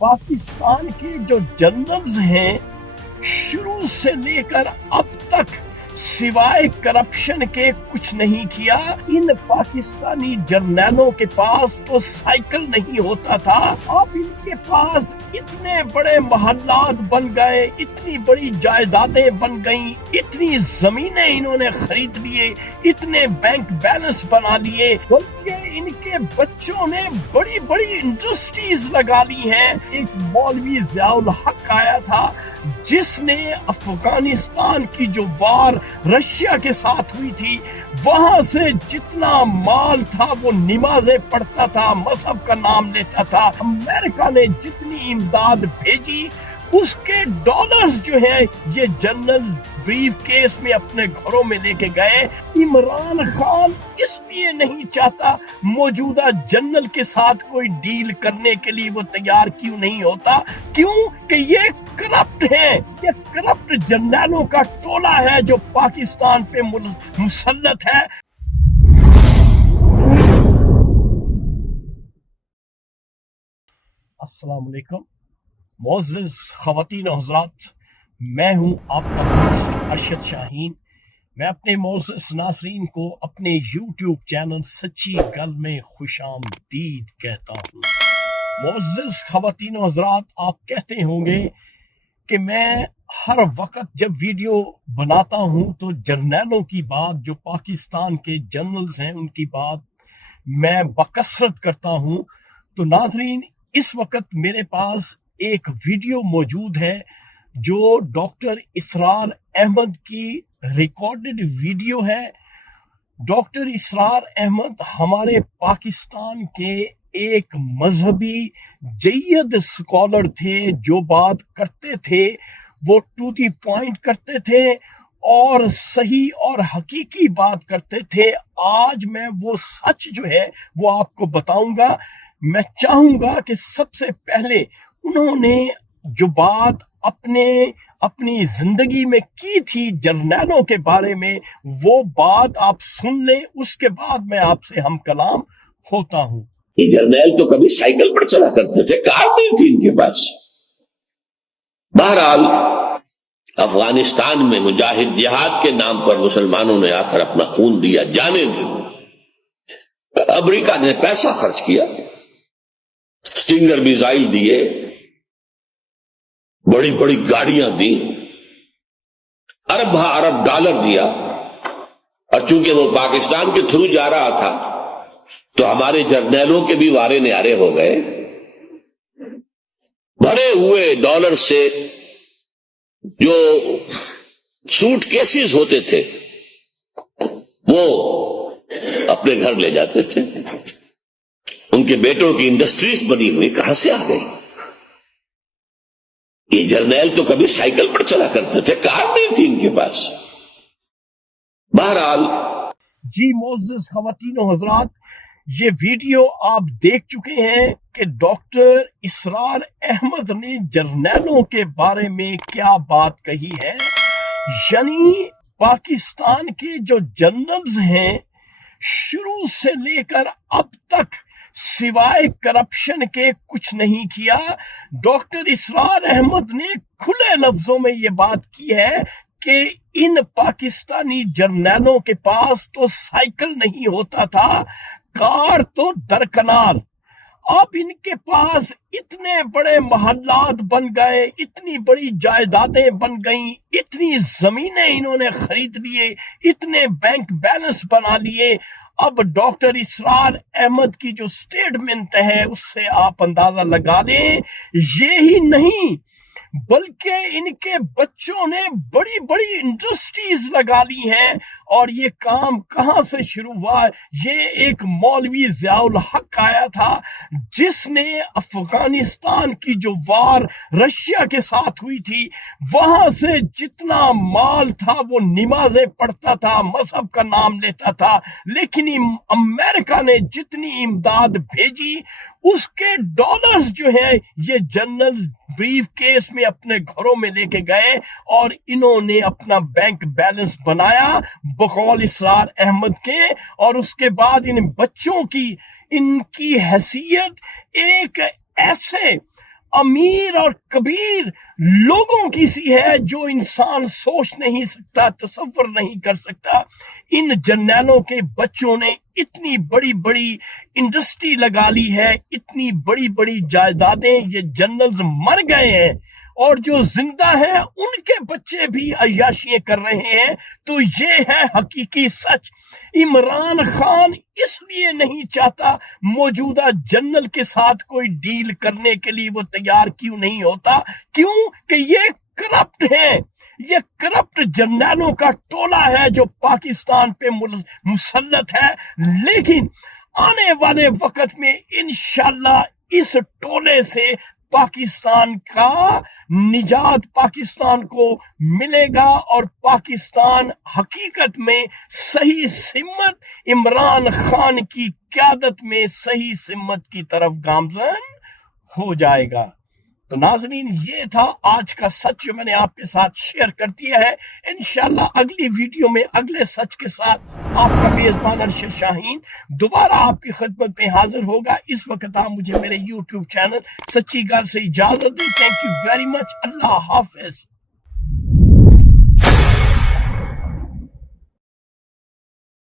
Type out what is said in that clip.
پاکستان کے جو جنرلز ہیں شروع سے لے کر اب تک سوائے کرپشن کے کچھ نہیں کیا. ان پاکستانی جرنیلوں کے پاس تو سائیکل نہیں ہوتا تھا. اب ان کے پاس اتنے بڑے محلات بن گئے, اتنی بڑی جائیدادیں بن گئیں, اتنی زمینیں انہوں نے خرید لیے, اتنے بینک بیلنس بنا لیے, بلکہ ان کے بچوں نے بڑی بڑی انڈسٹریز لگا لی ہیں. ایک مولوی ضیاء الحق آیا تھا جس نے افغانستان کی جو وار رشیا کے ساتھ ہوئی تھی وہاں سے جتنا مال تھا وہ نمازیں پڑھتا تھا, مذہب کا نام لیتا تھا. امریکہ نے جتنی امداد بھیجی اس کے ڈالرز جو ہیں یہ جنرلز بریف کیس میں اپنے گھروں میں لے کے گئے. عمران خان اس لیے نہیں چاہتا موجودہ جنرل کے ساتھ کوئی ڈیل کرنے کے لیے وہ تیار کیوں نہیں ہوتا؟ کیوں کہ یہ کرپٹ ہیں, یہ کرپٹ جنرلوں کا ٹولہ ہے جو پاکستان پہ مسلط ہے. السلام علیکم معزز خواتین و حضرات, میں ہوں آپ کا ہوسٹ ارشد شاہین. میں اپنے معزز ناظرین کو اپنے یوٹیوب چینل سچی گل میں خوش آمدید کہتا ہوں. معزز خواتین و حضرات, آپ کہتے ہوں گے کہ میں ہر وقت جب ویڈیو بناتا ہوں تو جرنیلوں کی بات, جو پاکستان کے جنرلز ہیں ان کی بات میں بکثرت کرتا ہوں. تو ناظرین, اس وقت میرے پاس ایک ویڈیو موجود ہے جو ڈاکٹر اسرار احمد کی ریکارڈڈ ویڈیو ہے. ڈاکٹر اسرار احمد ہمارے پاکستان کے ایک مذہبی جید اسکالر تھے. جو بات کرتے تھے وہ ٹو دی پوائنٹ کرتے تھے اور صحیح اور حقیقی بات کرتے تھے. آج میں وہ سچ جو ہے وہ آپ کو بتاؤں گا. میں چاہوں گا کہ سب سے پہلے انہوں نے جو بات اپنی زندگی میں کی تھی جرنیلوں کے بارے میں وہ بات آپ سن لیں, اس کے بعد میں آپ سے ہم کلام ہوتا ہوں. یہ جرنیل تو کبھی سائیکل پر چلا کرتے تھے, کار نہیں تھی ان کے پاس. بہرحال افغانستان میں مجاہد جہاد کے نام پر مسلمانوں نے آ کر اپنا خون دیا, جانے دی. امریکہ نے پیسہ خرچ کیا, سٹنگر میزائل دیے, بڑی بڑی گاڑیاں دی, ارب ارب ڈالر دیا. اور چونکہ وہ پاکستان کے تھرو جا رہا تھا تو ہمارے جرنیلوں کے بھی وارے نیارے ہو گئے. بھرے ہوئے ڈالر سے جو سوٹ کیسز ہوتے تھے وہ اپنے گھر لے جاتے تھے. ان کے بیٹوں کی انڈسٹریز بنی ہوئی کہاں سے آ گئی؟ یہ جرنیل تو کبھی سائیکل پر چلا کرتے تھے, کار نہیں تھی ان کے پاس. بہرحال جی معزز خواتین و حضرات, یہ ویڈیو آپ دیکھ چکے ہیں کہ ڈاکٹر اسرار احمد نے جرنیلوں کے بارے میں کیا بات کہی ہے. یعنی پاکستان کے جو جنرلز ہیں شروع سے لے کر اب تک سوائے کرپشن کے کچھ نہیں کیا. ڈاکٹر اسرار احمد نے کھلے لفظوں میں یہ بات کی ہے کہ ان پاکستانی جرنیلوں کے پاس تو سائیکل نہیں ہوتا تھا, کار تو درکنار. اب ان کے پاس اتنے بڑے محلات بن گئے, اتنی بڑی جائیدادیں بن گئیں, اتنی زمینیں انہوں نے خرید لیے, اتنے بینک بیلنس بنا لیے. اب ڈاکٹر اسرار احمد کی جو سٹیٹمنٹ ہے اس سے آپ اندازہ لگا لیں. یہی نہیں بلکہ ان کے بچوں نے بڑی بڑی انڈسٹریز لگا لی ہیں. اور یہ کام کہاں سے شروع ہوا؟ یہ ایک مولوی ضیاء الحق آیا تھا جس نے افغانستان کی جو وار رشیا کے ساتھ ہوئی تھی وہاں سے جتنا مال تھا وہ نمازیں پڑھتا تھا, مذہب کا نام لیتا تھا. لیکن امریکہ نے جتنی امداد بھیجی اس کے ڈالرز جو ہیں یہ جنرلز بریف کیس میں اپنے گھروں میں لے کے گئے اور انہوں نے اپنا بینک بیلنس بنایا بقول اسرار احمد کے. اور اس کے بعد ان بچوں کی ان کی حیثیت ایک ایسے امیر اور کبیر لوگوں کی سی ہے جو انسان سوچ نہیں سکتا، تصور نہیں کر سکتا۔ ان جرنیلوں کے بچوں نے اتنی بڑی بڑی انڈسٹری لگا لی ہے، اتنی بڑی بڑی جائیدادیں، یہ جنرلز مر گئے ہیں اور جو زندہ ہیں ان کے بچے بھی عیاشیاں کر رہے ہیں۔ تو یہ ہے حقیقی سچ۔ عمران خان اس لیے نہیں چاہتا موجودہ جنرل کے ساتھ کوئی ڈیل کرنے کے لیے وہ تیار کیوں نہیں ہوتا؟ کیوں کہ یہ کرپٹ ہے، یہ کرپٹ جرنیلوں کا ٹولہ ہے جو پاکستان پہ مسلط ہے۔ لیکن آنے والے وقت میں انشاءاللہ اس ٹولے سے پاکستان کا نجات پاکستان کو ملے گا اور پاکستان حقیقت میں صحیح سمت، عمران خان کی قیادت میں صحیح سمت کی طرف گامزن ہو جائے گا۔ تو ناظرین، یہ تھا آج کا سچ جو میں نے آپ کے ساتھ شیئر کر دیا ہے۔ انشاءاللہ اگلی ویڈیو میں اگلے سچ کے ساتھ آپ کا میزبان ارشد شاہین دوبارہ آپ کی خدمت میں حاضر ہوگا۔ اس وقت آپ مجھے میرے یوٹیوب چینل سچی گل سے اجازت دیں۔ Thank you very much. اللہ حافظ۔